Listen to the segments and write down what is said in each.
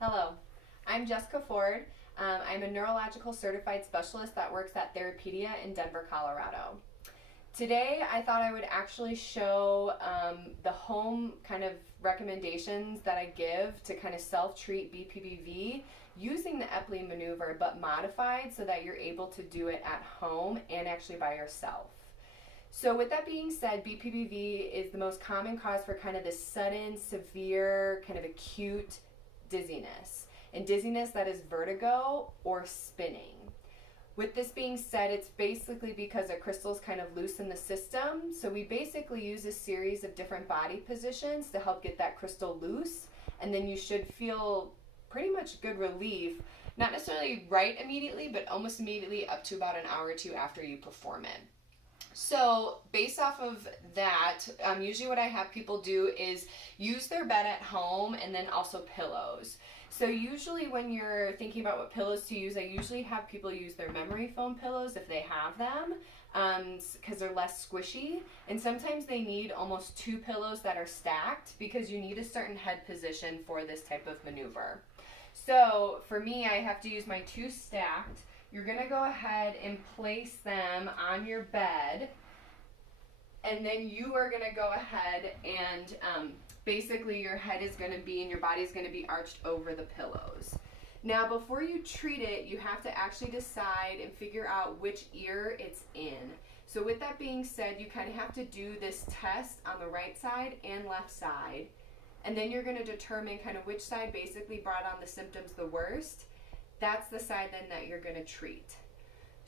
Hello, I'm Jessica Ford. I'm a neurological certified specialist that works at Veritgo in Denver, Colorado. Today, I thought I would actually show the home kind of recommendations that I give to kind of self-treat Bppv using the Epley Maneuver, but modified so that you're able to do it at home and actually by yourself. So with that being said, Bppv is the most common cause for kind of this sudden, severe, kind of acute dizziness. And dizziness that is vertigo or spinning. With this being said, it's basically because a crystal is kind of loose in the system. So we basically use a series of different body positions to help get that crystal loose. And then you should feel pretty much good relief. Not necessarily right immediately, but almost immediately up to about an hour or two after you perform it. So based off of that, usually what I have people do is use their bed at home and then also pillows. So usually when you're thinking about what pillows to use, I usually have people use their memory foam pillows if they have them, because they're less squishy. And sometimes they need almost two pillows that are stacked because you need a certain head position for this type of maneuver. So for me, I have to use my two stacked. You're going to go ahead and place them on your bed, and then you are going to go ahead and basically your head is going to be and your body is going to be arched over the pillows. Now before you treat it, you have to actually decide and figure out which ear it's in. So with that being said, you kind of have to do this test on the right side and left side, and then you're going to determine kind of which side basically brought on the symptoms the worst. That's the side then that you're going to treat.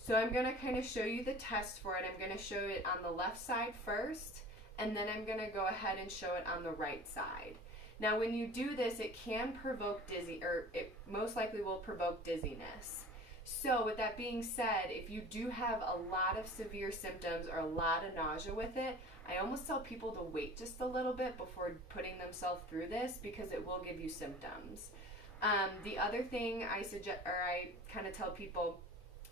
So I'm going to kind of show you the test for it. I'm going to show it on the left side first, and then I'm going to go ahead and show it on the right side. Now when you do this, it can provoke it most likely will provoke dizziness. So with that being said, if you do have a lot of severe symptoms or a lot of nausea with it, I almost tell people to wait just a little bit before putting themselves through this because it will give you symptoms. The other thing I suggest, or I kind of tell people,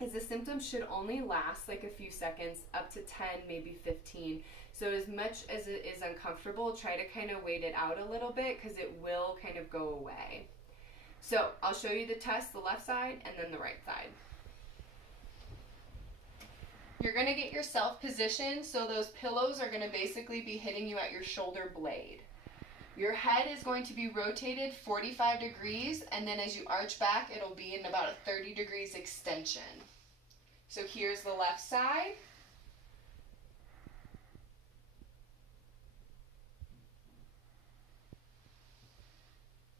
is the symptoms should only last like a few seconds, up to 10, maybe 15. So as much as it is uncomfortable, try to kind of wait it out a little bit because it will kind of go away. So I'll show you the test, the left side and then the right side. You're going to get yourself positioned so those pillows are going to basically be hitting you at your shoulder blade. Your head is going to be rotated 45 degrees, and then as you arch back, it'll be in about a 30 degrees extension. So here's the left side.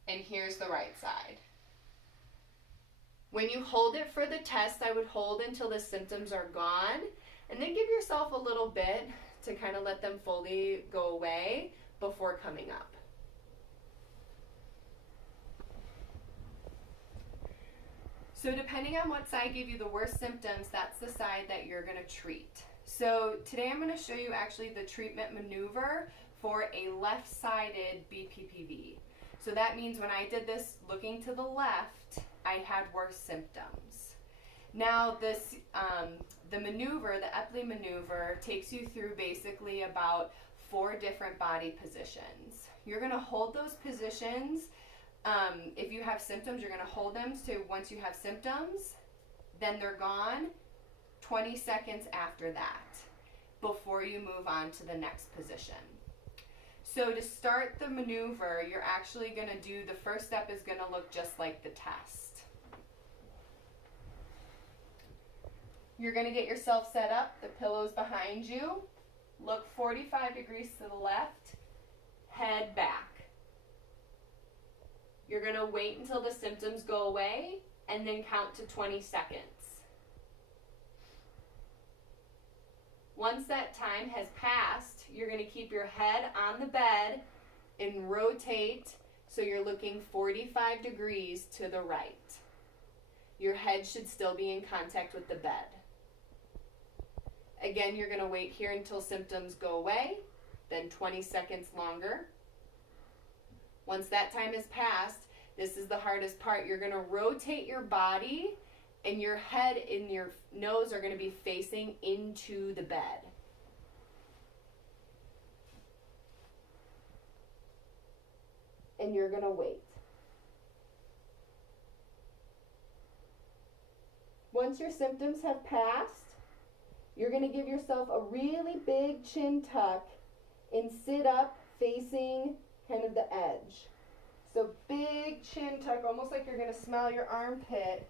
And here's the right side. When you hold it for the test, I would hold until the symptoms are gone, and then give yourself a little bit to kind of let them fully go away before coming up. So depending on what side gave you the worst symptoms, that's the side that you're going to treat. So today I'm going to show you actually the treatment maneuver for a left-sided Bppv. So that means when I did this looking to the left, I had worse symptoms. Now this, the maneuver, the Epley Maneuver, takes you through basically about 4 different body positions. You're going to hold those positions. If you have symptoms, you're going to hold them to once you have symptoms, then they're gone 20 seconds after that before you move on to the next position. So to start the maneuver, you're actually going to do, the first step is going to look just like the test. You're going to get yourself set up, the pillow's behind you, look 45 degrees to the left, head back. You're going to wait until the symptoms go away and then count to 20 seconds. Once that time has passed, you're going to keep your head on the bed and rotate so you're looking 45 degrees to the right. Your head should still be in contact with the bed. Again, you're going to wait here until symptoms go away, then 20 seconds longer. Once that time has passed, this is the hardest part. You're going to rotate your body, and your head and your nose are going to be facing into the bed. And you're going to wait. Once your symptoms have passed, you're going to give yourself a really big chin tuck and sit up facing kind of the edge. So big chin tuck, almost like you're going to smell your armpit.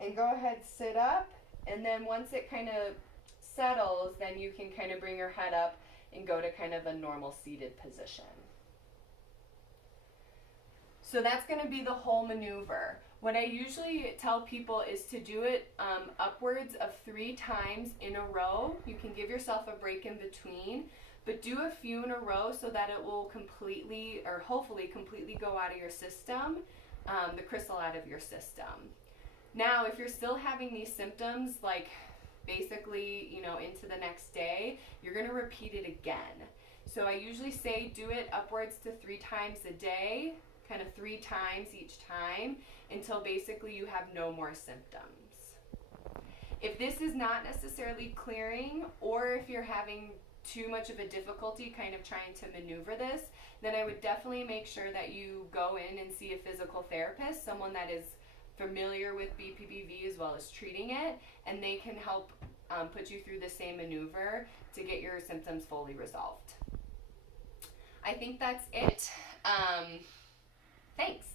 And go ahead, sit up. And then once it kind of settles, then you can kind of bring your head up and go to kind of a normal seated position. So that's going to be the whole maneuver. What I usually tell people is to do it upwards of 3 times in a row. You can give yourself a break in between, but do a few in a row so that it will completely, or hopefully completely go out of your system, the crystal out of your system. Now, if you're still having these symptoms, like basically, you know, into the next day, you're going to repeat it again. So I usually say do it upwards to 3 times a day, kind of 3 times each time, until basically you have no more symptoms. If this is not necessarily clearing, or if you're having too much of a difficulty kind of trying to maneuver this, then I would definitely make sure that you go in and see a physical therapist, someone that is familiar with Bppv as well as treating it, and they can help put you through the same maneuver to get your symptoms fully resolved. I think that's it. Thanks.